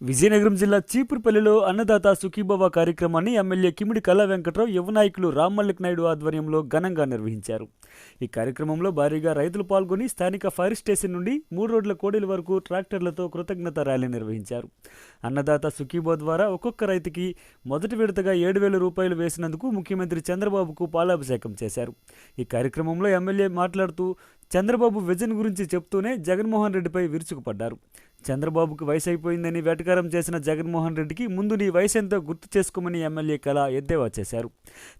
విజయనగరం జిల్లా చీపురుపల్లిలో అన్నదాత సుఖీభవ కార్యక్రమాన్ని ఎమ్మెల్యే కిమిడి కళా వెంకట్రావు యువ నాయకులు రామ్మల్లిక్ నాయుడు ఆధ్వర్యంలో ఘనంగా నిర్వహించారు. ఈ కార్యక్రమంలో భారీగా రైతులు పాల్గొని స్థానిక ఫైర్ స్టేషన్ నుండి 3 రోడ్ల కోడెల వరకు ట్రాక్టర్లతో కృతజ్ఞత ర్యాలీ నిర్వహించారు. అన్నదాత సుఖీభవ ద్వారా ఒక్కొక్క రైతుకి మొదటి విడతగా 7,000 రూపాయలు వేసినందుకు ముఖ్యమంత్రి చంద్రబాబుకు పాలాభిషేకం చేశారు. ఈ కార్యక్రమంలో ఎమ్మెల్యే మాట్లాడుతూ చంద్రబాబు విజన్ గురించి చెప్తూనే జగన్మోహన్ రెడ్డిపై విరుచుకుపడ్డారు. చంద్రబాబుకు వయసు అయిపోయిందని వెటకారం చేసిన జగన్మోహన్ రెడ్డికి ముందు నీ వయసు ఎంతో గుర్తు చేసుకోమని ఎమ్మెల్యే కళ ఎద్దేవా చేశారు.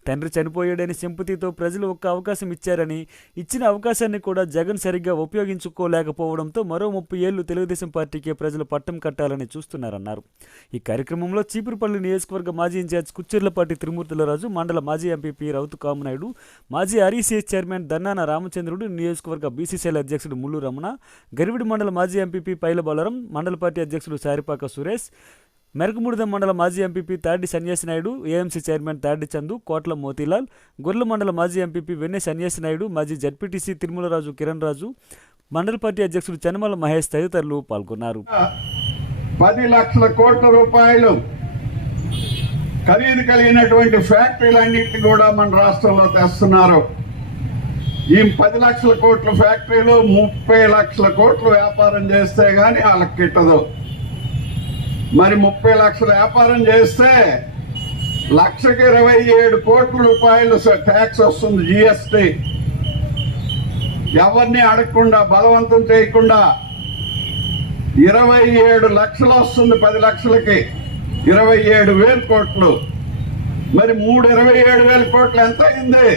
తండ్రి చనిపోయాడని సింపతితో ప్రజలు ఒక్క అవకాశం ఇచ్చారని, ఇచ్చిన అవకాశాన్ని కూడా జగన్ సరిగ్గా ఉపయోగించుకోలేకపోవడంతో మరో 30 ఏళ్లు తెలుగుదేశం పార్టీకి ప్రజలు పట్టం కట్టాలని చూస్తున్నారన్నారు. ఈ కార్యక్రమంలో చీపురుపల్లి నియోజకవర్గ మాజీ ఇన్ఛార్జ్ కుచ్చెర్లపాటి త్రిమూర్తులరాజు, మండల మాజీ ఎంపీపీ రౌతు కామనాయుడు, మాజీ ఆర్ఈసీఎస్ చైర్మన్ దన్నాన రామచంద్రుడు, నియోజకవర్గ బీసీసీఎల్ అధ్యక్షుడు ముల్లు రమణ, గరివిడి మండల మాజీ ఎంపీపీ పైల బలరం, మండల పార్టీ అధ్యక్షుడు సారిపాక సురేష్, మెరకముడిదం మండల మాజీ ఎంపీపీ తాడి సన్యాసి నాయుడు, ఏఎంసీ చైర్మన్ తాడి చందు, కోట్ల మోతీలాల్, గొర్ల మండల మాజీ ఎంపీపీ వెన్నె సన్యాసి నాయుడు, మాజీ జడ్పీటీసీ తిరుమలరాజు కిరణ్ రాజు, మండల పార్టీ అధ్యక్షుడు చనమల మహేష్ తదితరులు పాల్గొన్నారు. 10 లక్షల కోట్ల రూపాయలు ఖరీదు కలిగినటువంటి ఫ్యాక్టరీలన్నింటినీ కూడా మన రాష్ట్రంలో తెస్తున్నారు. ఈ 10 లక్షల కోట్ల ఫ్యాక్టరీలో 30 లక్షల కోట్లు వ్యాపారం చేస్తే గానీ వాళ్ళకి కిట్టదు. మరి 30 లక్షల వ్యాపారం చేస్తే లక్షకి 27 కోట్ల రూపాయలు ట్యాక్స్ వస్తుంది, జిఎస్టీ. ఎవరిని అడగకుండా, బలవంతం చేయకుండా 27 లక్షలు వస్తుంది. 10 లక్షలకి 27,000 కోట్లు. మరి 27,000 కోట్లు ఎంత అయింది?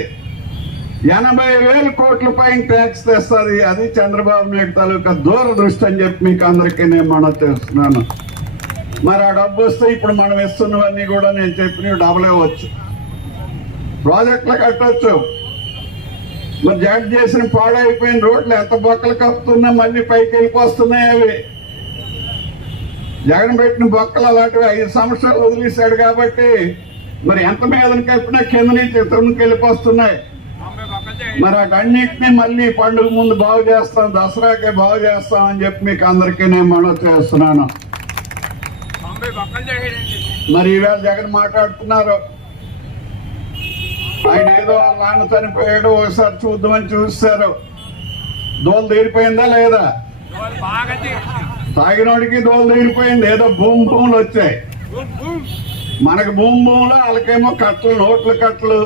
80,000 కోట్ల పైన ట్యాక్స్ తెస్తుంది. అది చంద్రబాబు నాయుడు తాలూకా దూరదృష్టి అని చెప్పి మీకు అందరికీ నేను మనవి చేస్తున్నాను. మరి ఆ డబ్బు వస్తే ఇప్పుడు మనం ఇస్తున్నవన్నీ కూడా నేను చెప్పినవి డబుల్ అవ్వచ్చు, ప్రాజెక్టులు కట్టవచ్చు. మరి జగన్ చేసిన పాడైపోయిన రోడ్లు ఎంత బొక్కలు కప్పుతున్నా మళ్ళీ పైకి వెళ్ళిపోతున్నాయి. అవి జగన్ పెట్టిన బొక్కలు అలాంటివి 5 సంవత్సరాలు వదిలేశాడు కాబట్టి మరి ఎంత మీదకి కప్పినా కింద నుంచి ఇతరునికి వెళ్ళిపోతున్నాయి. మరి అన్నింటినీ మళ్ళీ పండుగ ముందు బాగు చేస్తాం, దసరాకే బాగు చేస్తాం అని చెప్పి మీకు అందరికీ నేను మనవి చేస్తున్నాను. మరి ఈవేళ జగన్ మాట్లాడుతున్నారు, ఆయన ఏదో వాళ్ళ నాన్న చనిపోయాడు ఒకసారి చూద్దామని చూస్తారు. దోలు తీరిపోయిందా లేదా? తాగినోడికి దోలు తీరిపోయింది. ఏదో భూములు వచ్చాయి మనకు, భూములో వాళ్ళకేమో కట్టలు, నోట్ల కట్టలు.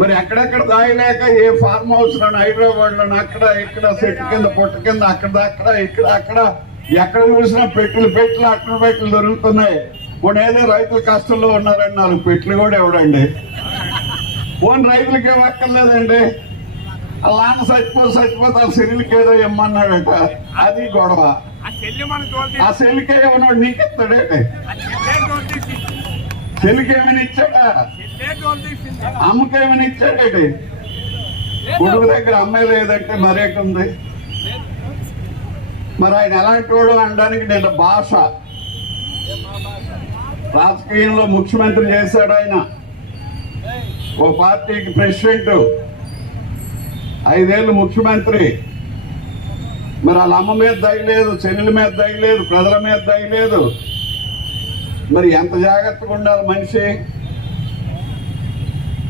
మరి ఎక్కడెక్కడ తాగలేక ఏ ఫార్మ్ హౌస్ లోను, హైదరాబాద్ లోను, అక్కడ ఇక్కడ చెట్టు కింద, పొట్టు కింద, అక్కడ ఇక్కడ ఎక్కడ చూసినా పెట్లు అక్కడ దొరుకుతున్నాయి. పోనీ ఏదో రైతులు కష్టంలో ఉన్నారండి, 4 పెట్లు కూడా ఇవ్వడండి. పోనీ రైతులకి ఇవ్వక్కర్లేదండి. అలా చచ్చిపోతే ఆ సెల్లుకి ఏదో ఇమ్మన్నాడట, అది గొడవ. ఆ సెల్లుకే ఇవ్వనాడు నీకు ఇస్తాడేంటి? చెల్లికేమైనా ఇచ్చాడా? అమ్మకేమైనా ఇచ్చాడేంటి? కొడుకు దగ్గర అమ్మాయి లేదంటే మరేటుంది. మరి ఆయన ఎలాంటి వాడు అనడానికి నేను భాష. రాజకీయంలో ముఖ్యమంత్రి చేశాడు ఆయన, ఓ పార్టీకి ప్రెసిడెంట్, 5 ఏళ్ళు ముఖ్యమంత్రి. మరి వాళ్ళ అమ్మ మీద దయలేదు, చెల్లెల మీద దయలేదు, ప్రజల మీద దయలేదు. మరి ఎంత జాగ్రత్తగా ఉండాలి మనిషి.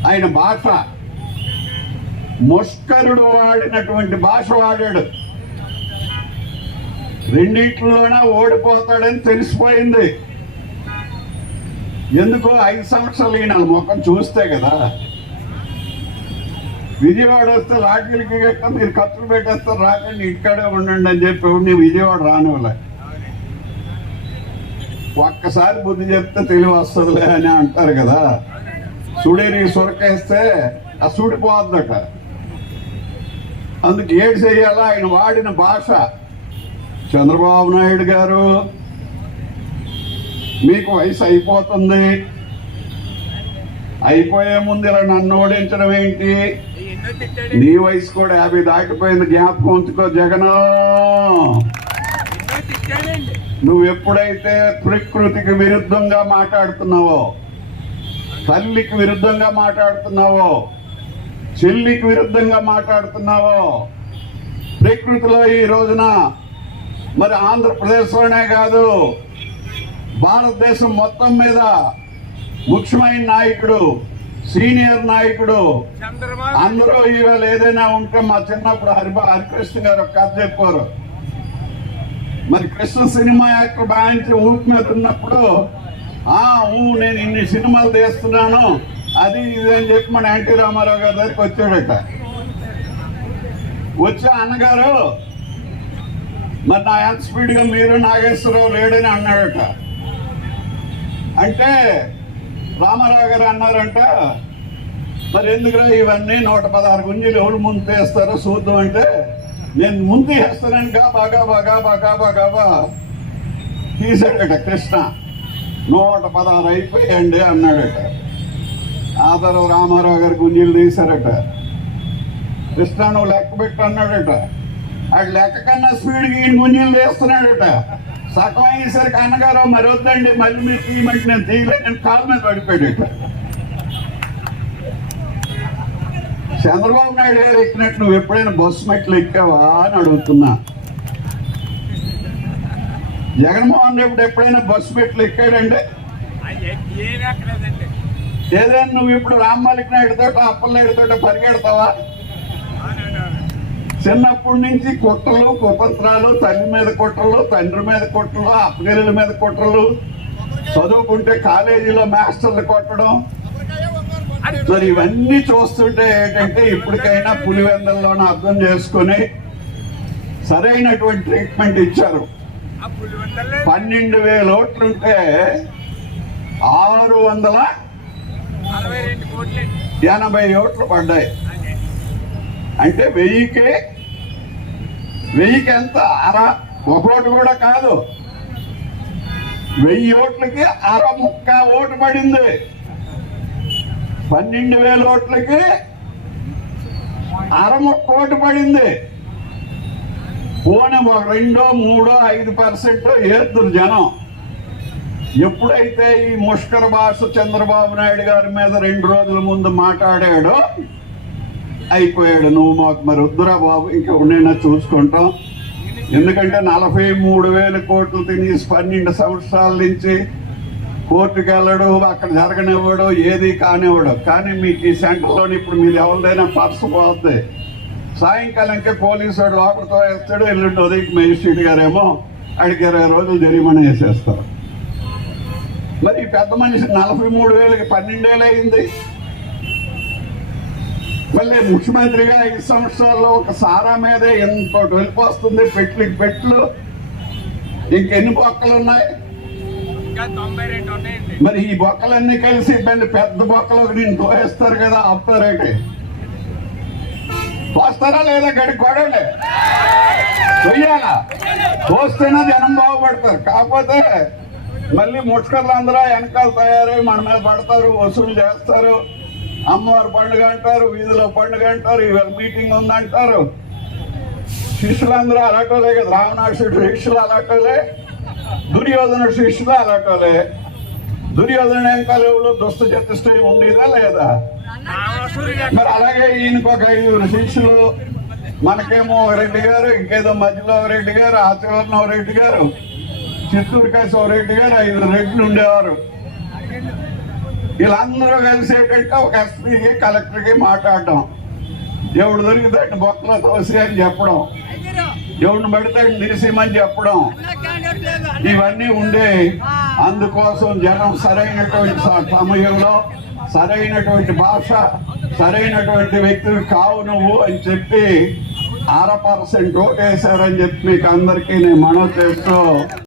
ఆయన భాష ముష్కరుడు వాడినటువంటి భాష వాడాడు. రెండిట్లోనే ఓడిపోతాడని తెలిసిపోయింది. ఎందుకో 5 సంవత్సరాలు ఈయన ముఖం చూస్తే కదా. విజయవాడ వస్తే లాఠీలకి గట్ట మీరు ఖర్చులు పెట్టేస్తారు, రాకండి ఇక్కడే ఉండండి అని చెప్పి నేను విజయవాడ రానివ్వలే. ఒక్కసారి బుద్ధి చెప్తే తెలివి వస్తుందిలే అని అంటారు కదా. సుడేని సొరకేస్తే ఆ సుడిపోద్దట. అందుకు ఏడు చేయాలా? ఆయన వాడిన భాష. చంద్రబాబు నాయుడు గారు, మీకు వయసు అయిపోతుంది, అయిపోయే ముందు ఇలా నన్ను ఓడించడం ఏంటి? నీ వయసు కూడా 50 దాటిపోయింది, జ్ఞాపకం ఉంచుకో జగన్. నువ్వు ఎప్పుడైతే ప్రకృతికి విరుద్ధంగా మాట్లాడుతున్నావో, తల్లికి విరుద్ధంగా మాట్లాడుతున్నావో, చెల్లికి విరుద్ధంగా మాట్లాడుతున్నావో, ప్రకృతిలో ఈ రోజున మరి ఆంధ్రప్రదేశ్లోనే కాదు భారతదేశం మొత్తం మీద ముఖ్యమైన నాయకుడు, సీనియర్ నాయకుడు. అందరూ ఇవాళ ఏదైనా ఉంటే మా చిన్నప్పుడు హరికృష్ణ గారు ఒక కథ చెప్పారు. మరి కృష్ణ సినిమా యాక్టర్ బాగా ఊపి మీద ఉన్నప్పుడు నేను ఇన్ని సినిమాలు తీస్తున్నాను అది ఇది అని చెప్పి మన ఎన్టీ రామారావు గారి దగ్గరికి వచ్చాడట. వచ్చి అన్నగారు మరి నా ఎంత స్పీడ్గా మీరు నాగేశ్వరరావు లేడని అన్నాడట. అంటే రామారావు గారు అన్నారంట, మరి ఎందుకురా ఇవన్నీ 116 గుంజీలు ఎవరు ముందు తీస్తారో చూద్దాం అంటే, నేను ముందు వేస్తానని బాగా తీసాడట కృష్ణ. 116 అయిపోయాయండి అన్నాడట. ఆ తర్వాత రామారావు గారు గుంజీలు తీశారట. కృష్ణ నువ్వు లెక్క పెట్టు అన్నాడట. అది లెక్క కన్నా స్పీడ్కి ఈయన గుంజీలు తీస్తున్నాడట. సగం అయ్యేసరికి అన్నగారు మరి వద్దండి మళ్ళీ మీరు తీయమంటే నేను తీయలేదు, నేను కాళ్ళ మీద పడిపోయాడట. చంద్రబాబు నాయుడు గారు ఎక్కినట్టు నువ్వు ఎప్పుడైనా బస్సు మెట్లు ఎక్కావా అని అడుగుతున్నా. జగన్మోహన్ రెడ్డి ఎప్పుడైనా బస్సు మెట్లు ఎక్కాడండి? ఏదైనా నువ్వు ఇప్పుడు రామ్మలిక్ నాయుడు తోట అప్పలనాయుడు తోట పరిగెడతావా? చిన్నప్పటి నుంచి కుట్రలు కుతంత్రాలు, తల్లి మీద కుట్రలు, తండ్రి మీద కుట్రలు, అప్పగిరిల మీద కుట్రలు, చదువుకుంటే కాలేజీలో మాస్టర్లు కొట్టడం. మరి ఇవన్నీ చూస్తుంటే ఏంటంటే ఇప్పటికైనా పులివెందల్లోనే అర్థం చేసుకొని సరైనటువంటి ట్రీట్మెంట్ ఇచ్చారు. 12,000 ఓట్లుంటే 680 ఓట్లు పడ్డాయి. అంటే 1000కి ఎంత ఒకటి కూడా కాదు, 1000 ఓట్లకి ముక్క ఓటు పడింది. 12,000 ఓట్లకి ముక్క ఓటు పడింది. పోనీ ఒక 2, 3, 5% ఏర్దురు జనం. ఎప్పుడైతే ఈ ముష్కర భాష చంద్రబాబు నాయుడు గారి మీద 2 రోజుల ముందు మాట్లాడాడో అయిపోయాడు. నువ్వు మాకు మరి వద్దురా బాబు, ఇంకెవరినైనా చూసుకుంటాం. ఎందుకంటే 43,000 కోట్లు తినేసి 12 సంవత్సరాల నుంచి కోర్టుకు వెళ్ళడు, అక్కడ జరగనివ్వడు, ఏది కానివ్వడు. కానీ మీకు ఈ సెంటర్లోని ఇప్పుడు మీరు ఎవరిదైనా పర్సు పోతుంది, సాయంకాలంకే పోలీసు వాడు లోపలితో వేస్తాడు, ఎల్లుండి ఉదయం మేజిస్ట్రేట్ గారేమో అడిగి 20 రోజులు జరిమానా వేసేస్తారు. మరి ఈ పెద్ద మనిషి 43,000కి 12,000 అయింది. మళ్ళీ ముఖ్యమంత్రిగా 5 సంవత్సరాల్లో ఒక సారా మీదే ఎంతో వెళ్ళిపోతుంది, పెట్లకి పెట్లు. ఇంకెన్ని బొక్కలు ఉన్నాయి? మరి ఈ బొక్కలన్నీ కలిసి పెద్ద బొక్కలు నేను తోయేస్తారు కదా, ఆపుతారేంటి? పోస్తారా లేదా? గడి కొడండి, తొయ్యాలా? పోస్తేనే జనం బాగుపడతారు. కాకపోతే మళ్ళీ ముష్కర్లు అందరూ వెనకాల తయారై మన మీద పడతారు, వసూలు చేస్తారు. అమ్మవారి పండుగ అంటారు, వీధిలో పండుగ అంటారు, ఇవాళ మీటింగ్ ఉందంటారు. శిష్యులందరూ అలాటోలే కదా, రావణాసుడు శిష్యులు అలాటోలే, దుర్యోధన శిష్యులు అలాటోలే. దుర్యోధన వెనకాల దుష్ట చతుష్టయం ఉండేదా లేదా? మరి అలాగే ఈయనకు ఒక 5 శిష్యులు. మనకేమో రెడ్డి గారు, ఇంకేదో మధ్యలో రెడ్డి గారు, ఆచరణ రెడ్డి గారు, చిత్తూరు కేశవ రెడ్డి గారు, 5 రెడ్లు ఉండేవారు. వీళ్ళందరూ కలిసేటంటే ఒక ఎస్పీకి కలెక్టర్కి మాట్లాడటం, ఎవడు దొరికితే బొక్కలో తోసి అని చెప్పడం, ఎవడిని పడితే నిలిసిమని చెప్పడం, ఇవన్నీ ఉండే. అందుకోసం జనం సరైనటువంటి సమయంలో సరైనటువంటి భాష, సరైనటువంటి వ్యక్తివి కావు నువ్వు అని చెప్పి 6% ఓటేశారని చెప్పి మీకు అందరికీ నేను మనవి చేస్తూ